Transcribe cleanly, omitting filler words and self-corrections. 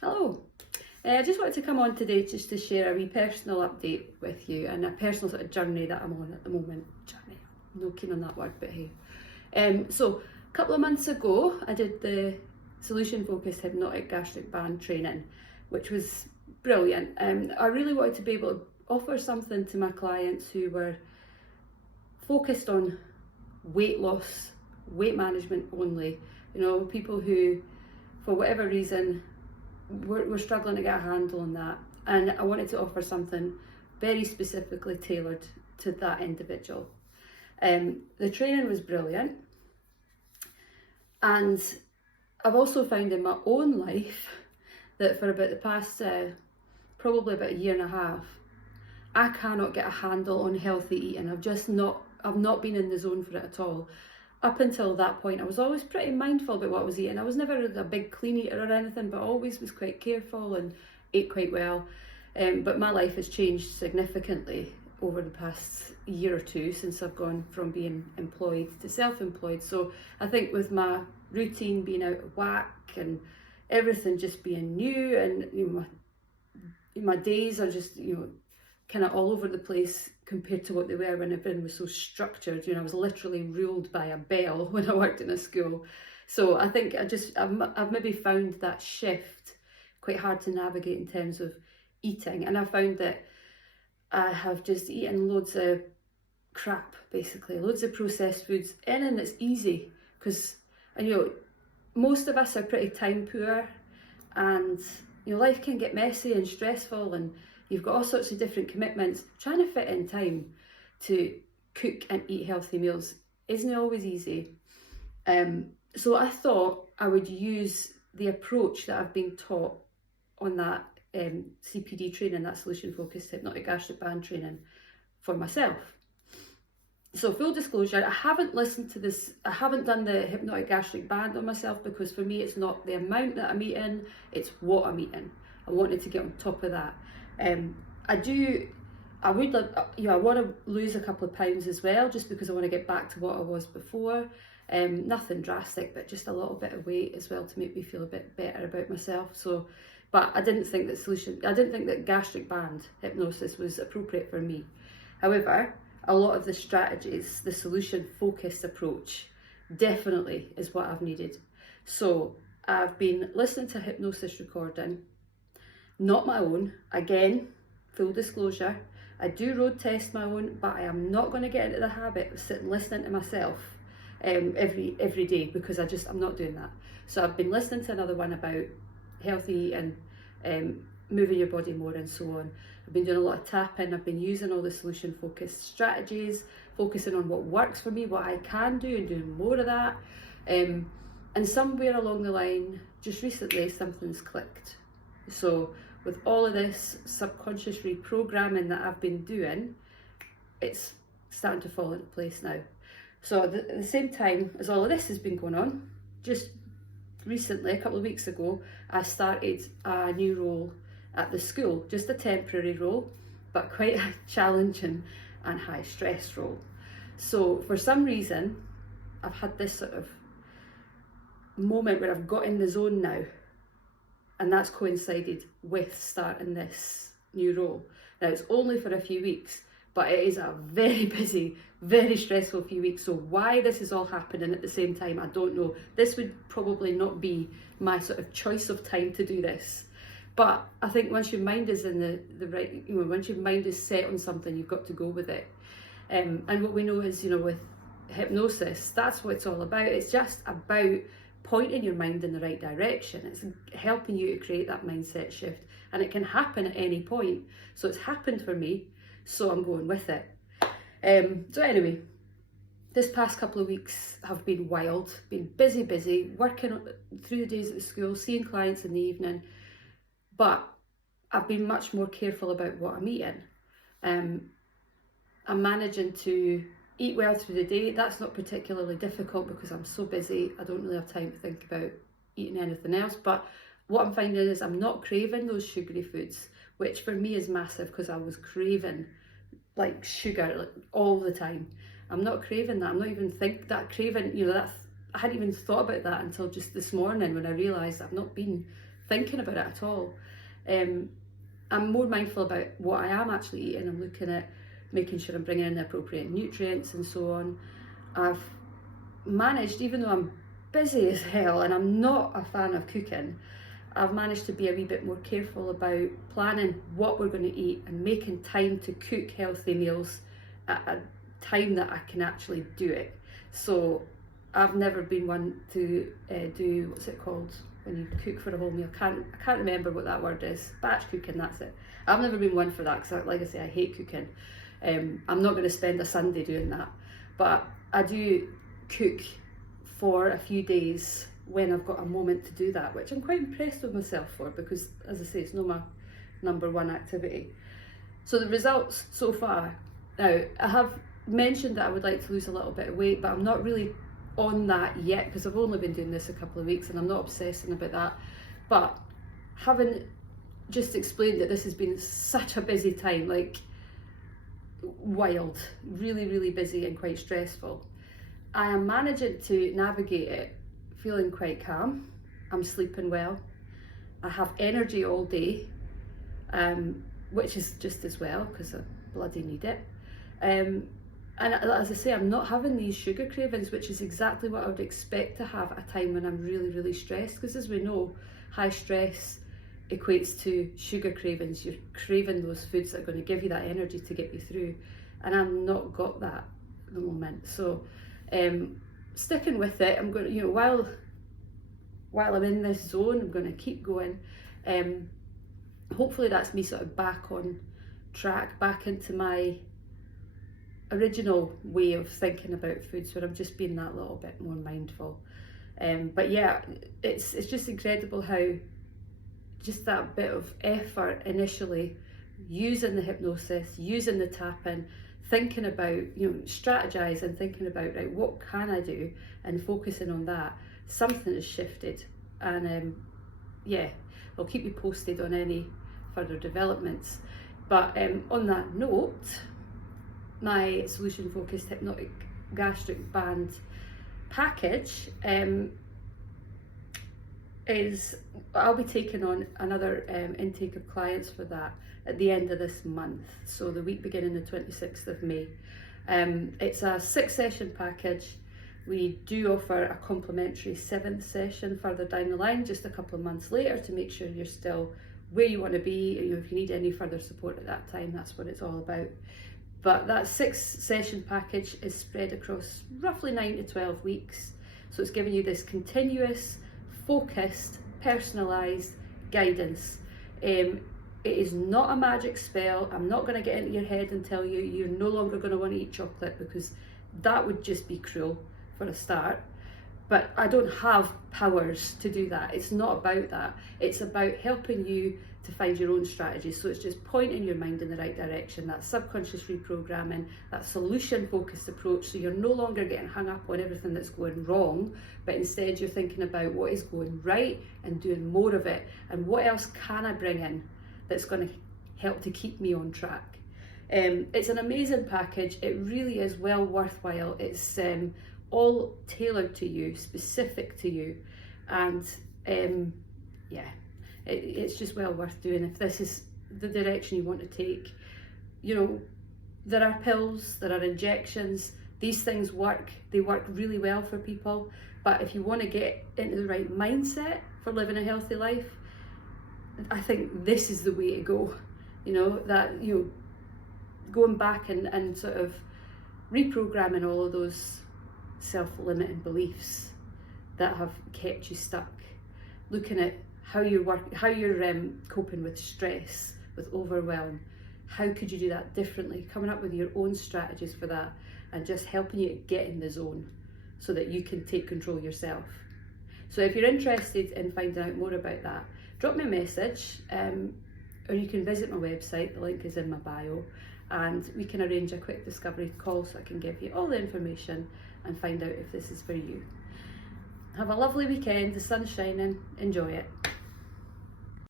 Hello. I just wanted to come on today just to share a wee personal update with you and a personal sort of journey that I'm on at the moment. Journey, I'm not keen on that word, but hey. So a couple of months ago, I did the solution focused hypnotic gastric band training, which was brilliant. I really wanted to be able to offer something to my clients who were focused on weight loss, weight management only. You know, people who, for whatever reason, we're struggling to get a handle on that, and I wanted to offer something very specifically tailored to that individual. The training was brilliant, and I've also found in my own life that for about the past probably about a year and a half, I cannot get a handle on healthy eating. I've not been in the zone for it at all. Up until that point, I was always pretty mindful about what I was eating. I was never a big clean eater or anything, but always was quite careful and ate quite well. But my life has changed significantly over the past year or two since I've gone from being employed to self-employed. So I think with my routine being out of whack and everything just being new, and my days are just kind of all over the place compared to what they were when everything was so structured. I was literally ruled by a bell when I worked in a school. So I think I've maybe found that shift quite hard to navigate in terms of eating. And I found that I have just eaten loads of crap, basically, loads of processed foods, anything that's easy. Because, most of us are pretty time poor, and life can get messy and stressful, and you've got all sorts of different commitments. Trying to fit in time to cook and eat healthy meals isn't always easy. So I thought I would use the approach that I've been taught on that CPD training, that solution focused hypnotic gastric band training, for myself. So full disclosure, I haven't listened to this, I haven't done the hypnotic gastric band on myself, because for me it's not the amount that I'm eating, it's what I'm eating. I wanted to get on top of that. I want to lose a couple of pounds as well, just because I want to get back to what I was before. Nothing drastic, but just a little bit of weight as well to make me feel a bit better about myself. But I didn't think that gastric band hypnosis was appropriate for me. However, a lot of the strategies, the solution focused approach, definitely is what I've needed. So I've been listening to hypnosis recording, not my own. Again, full disclosure, I do road test my own, but I am not going to get into the habit of sitting listening to myself every day, because I'm not doing that. So I've been listening to another one about healthy eating, moving your body more and so on. I've been doing a lot of tapping. I've been using all the solution focused strategies, focusing on what works for me, what I can do, and doing more of that. And somewhere along the line, just recently, something's clicked. So with all of this subconscious reprogramming that I've been doing, it's starting to fall into place now. So at the same time as all of this has been going on, just recently, a couple of weeks ago, I started a new role at the school, just a temporary role, but quite a challenging and high stress role. So for some reason, I've had this sort of moment where I've got in the zone now, and that's coincided with starting this new role. Now, it's only for a few weeks, but it is a very busy, very stressful few weeks. So why this is all happening at the same time, I don't know. This would probably not be my sort of choice of time to do this. But I think once your mind is in the right, once your mind is set on something, you've got to go with it. And what we know is, with hypnosis, that's what it's all about. It's just about pointing your mind in the right direction. It's helping you to create that mindset shift, and it can happen at any point. So it's happened for me, so I'm going with it. So anyway, this past couple of weeks have been wild, been busy, working through the days at the school, seeing clients in the evening, but I've been much more careful about what I'm eating. I'm managing to eat well through the day. That's not particularly difficult because I'm so busy, I don't really have time to think about eating anything else. But what I'm finding is I'm not craving those sugary foods, which for me is massive, because I was craving like sugar all the time. I'm not craving that. I'm not even that craving, I hadn't even thought about that until just this morning, when I realised I've not been thinking about it at all. I'm more mindful about what I am actually eating. I'm looking at making sure I'm bringing in the appropriate nutrients and so on. I've managed, even though I'm busy as hell and I'm not a fan of cooking, I've managed to be a wee bit more careful about planning what we're going to eat and making time to cook healthy meals at a time that I can actually do it. So I've never been one to do, what's it called, when you cook for a whole meal. I can't remember what that word is. Batch cooking, that's it. I've never been one for that because, like I say, I hate cooking. I'm not going to spend a Sunday doing that. But I do cook for a few days when I've got a moment to do that, which I'm quite impressed with myself for, because, as I say, it's not my number one activity. So the results so far, now I have mentioned that I would like to lose a little bit of weight, but I'm not really on that yet because I've only been doing this a couple of weeks and I'm not obsessing about that. But having just explained that this has been such a busy time, like wild, really, really busy and quite stressful, I am managing to navigate it feeling quite calm. I'm sleeping well. I have energy all day, which is just as well because I bloody need it. And as I say, I'm not having these sugar cravings, which is exactly what I would expect to have at a time when I'm really, really stressed. Because as we know, high stress equates to sugar cravings. You're craving those foods that are going to give you that energy to get you through. And I've not got that at the moment. So sticking with it, I'm going to, while I'm in this zone, I'm going to keep going. Hopefully that's me sort of back on track, back into my original way of thinking about foods, where I'm just being that little bit more mindful. But yeah, it's just incredible how just that bit of effort initially, using the hypnosis, using the tapping, thinking about, strategizing, thinking about, right, what can I do, and focusing on that, something has shifted. And yeah, I'll keep you posted on any further developments. But on that note, my solution focused hypnotic gastric band package I'll be taking on another intake of clients for that at the end of this month, so the week beginning the 26th of May. It's a 6-session package. We do offer a complimentary 7th session further down the line, just a couple of months later, to make sure you're still where you want to be. If you need any further support at that time, that's what it's all about. But that 6-session package is spread across roughly 9 to 12 weeks. So it's giving you this continuous, focused, personalised guidance. It is not a magic spell. I'm not going to get into your head and tell you you're no longer going to want to eat chocolate, because that would just be cruel for a start. But I don't have powers to do that. It's not about that. It's about helping you to find your own strategies. So it's just pointing your mind in the right direction, that subconscious reprogramming, that solution-focused approach. So you're no longer getting hung up on everything that's going wrong, but instead you're thinking about what is going right and doing more of it. And what else can I bring in that's going to help to keep me on track? It's an amazing package. It really is well worthwhile. It's all tailored to you, specific to you, and yeah, it's just well worth doing if this is the direction you want to take. There are pills, there are injections. These things work. They work really well for people. But if you want to get into the right mindset for living a healthy life, I think this is the way to go. Going back and sort of reprogramming all of those self-limiting beliefs that have kept you stuck, looking at how you're coping with stress, with overwhelm. How could you do that differently? Coming up with your own strategies for that, and just helping you to get in the zone so that you can take control yourself. So if you're interested in finding out more about that, drop me a message, or you can visit my website. The link is in my bio, and we can arrange a quick discovery call so I can give you all the information and find out if this is for you. Have a lovely weekend. The sun's shining. Enjoy it.